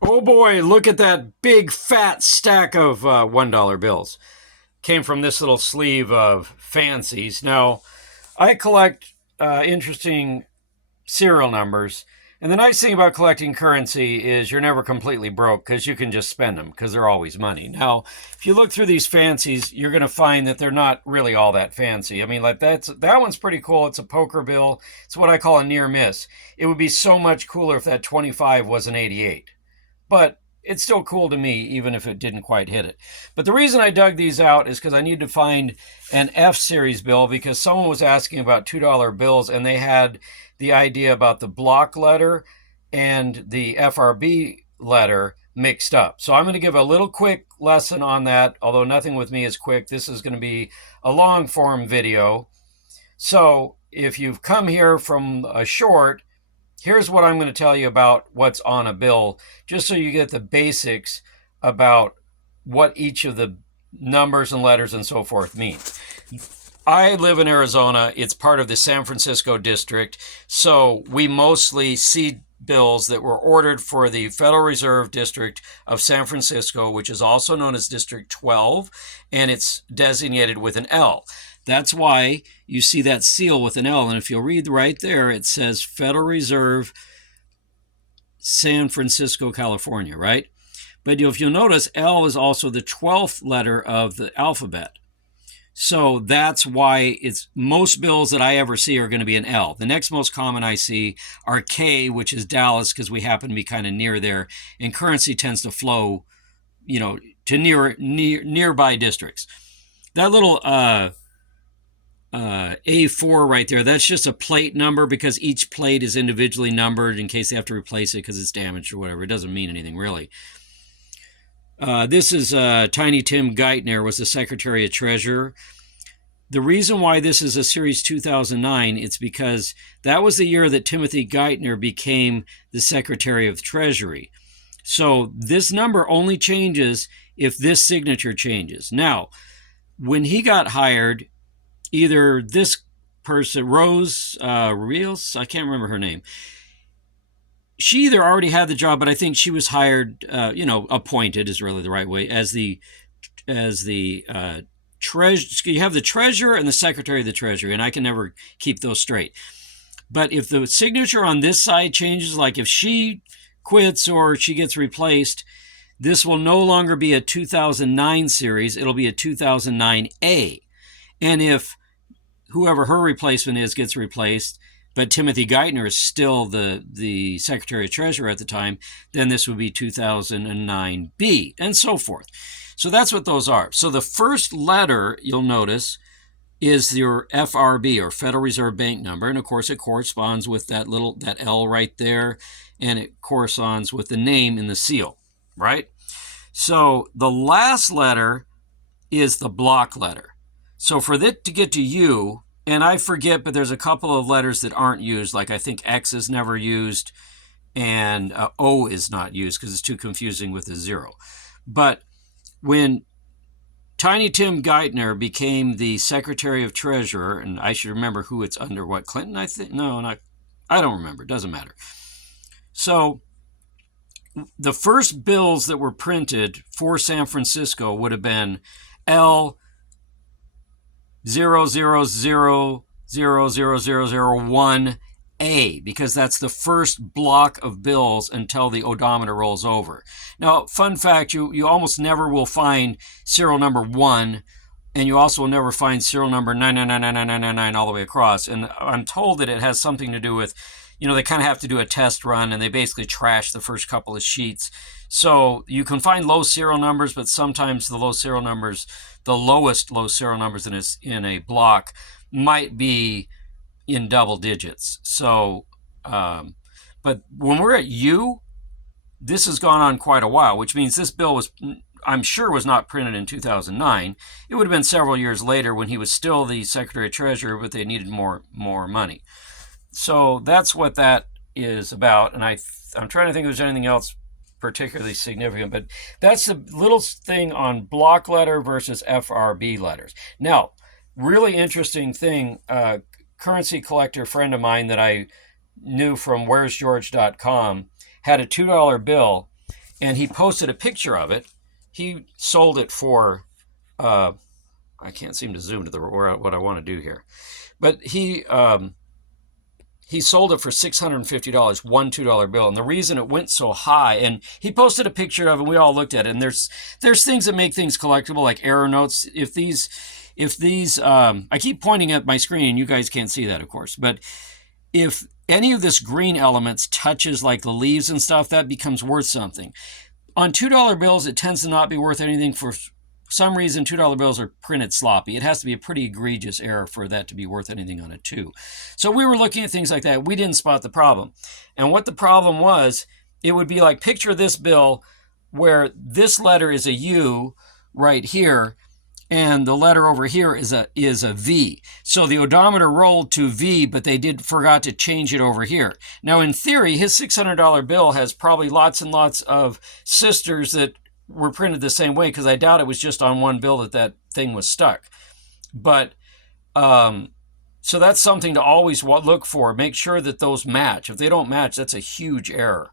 Oh boy, look at that big fat stack of $1 bills. Came from this little sleeve of fancies. Now, I collect interesting serial numbers. And the nice thing about collecting currency is you're never completely broke because you can just spend them because they're always money. Now, if you look through these fancies, you're going to find that they're not really all that fancy. I mean, like that one's pretty cool. It's a poker bill. It's what I call a near miss. It would be so much cooler if that 25 was an 88. But it's still cool to me, even if it didn't quite hit it. But the reason I dug these out is because I need to find an F series bill because someone was asking about $2 bills and they had the idea about the block letter and the FRB letter mixed up. So I'm going to give a little quick lesson on that, although nothing with me is quick. This is going to be a long form video. So if you've come here from a short, here's what I'm going to tell you about what's on a bill, just so you get the basics about what each of the numbers and letters and so forth mean. I live in Arizona. It's part of the San Francisco district, so we mostly see bills that were ordered for the Federal Reserve District of San Francisco, which is also known as District 12, and it's designated with an L. That's why you see that seal with an L. And if you'll read right there, it says Federal Reserve San Francisco, California, right? But if you'll notice, L is also the 12th letter of the alphabet. So that's why it's most bills that I ever see are going to be an L. The next most common I see are K, which is Dallas, because we happen to be kind of near there. And currency tends to flow, to nearby districts. That little A4 right there, that's just a plate number because each plate is individually numbered in case they have to replace it because it's damaged or whatever. It doesn't mean anything really. This is Tiny Tim Geithner was the Secretary of Treasury. The reason why this is a Series 2009, it's because that was the year that Timothy Geithner became the Secretary of Treasury. So this number only changes if this signature changes. Now, when he got hired, either this person, Rose Rios, I can't remember her name, she either already had the job, but I think she was hired, appointed is really the right way, as the you have the treasurer and the secretary of the treasury, and I can never keep those straight. But if the signature on this side changes, like if she quits or she gets replaced, this will no longer be a 2009 series. It'll be a 2009A. And if whoever her replacement is gets replaced, but Timothy Geithner is still the Secretary of Treasury at the time, then this would be 2009B, and so forth. So that's what those are. So the first letter, you'll notice, is your FRB, or Federal Reserve Bank number, and of course it corresponds with that L right there, and it corresponds with the name in the seal, right? So the last letter is the block letter. So for it to get to U, and I forget, but there's a couple of letters that aren't used, like I think X is never used and O is not used because it's too confusing with the 0. But when Tiny Tim Geithner became the Secretary of Treasury, and I should remember who it's under, what, Clinton, I think? No, I don't remember. It doesn't matter. So the first bills that were printed for San Francisco would have been L 000000001A, because that's the first block of bills until the odometer rolls over. Now, fun fact, you almost never will find serial number 1, and you also will never find serial number 9999999 all the way across. And I'm told that it has something to do with, they kind of have to do a test run, and they basically trash the first couple of sheets. So you can find low serial numbers, but sometimes the lowest low serial numbers in a block might be in double digits. So, but when we're at U, this has gone on quite a while, which means this bill I'm sure was not printed in 2009. It would have been several years later when he was still the Secretary of Treasury, but they needed more money. So that's what that is about. And I'm trying to think if there's anything else particularly significant, but that's the little thing on block letter versus FRB letters. Now, really interesting thing, currency collector friend of mine that I knew from where'sgeorge.com had a $2 bill, and he posted a picture of it. He sold it for, I can't seem to zoom to what I want to do here, but he sold it for $650, one $2 bill. And the reason it went so high, and he posted a picture of it, and we all looked at it, and there's things that make things collectible, like error notes. If these, I keep pointing at my screen, and you guys can't see that, of course, but if any of this green elements touches like the leaves and stuff, that becomes worth something. On $2 bills, it tends to not be worth anything. For some reason, $2 bills are printed sloppy. It has to be a pretty egregious error for that to be worth anything on a 2. So we were looking at things like that. We didn't spot the problem. And what the problem was, it would be like, picture this bill where this letter is a U right here, and the letter over here is a V. So the odometer rolled to V, but they forgot to change it over here. Now, in theory, his $600 bill has probably lots and lots of sisters that were printed the same way, because I doubt it was just on one bill that thing was stuck. But so that's something to always look for. Make sure that those match. If they don't match, that's a huge error.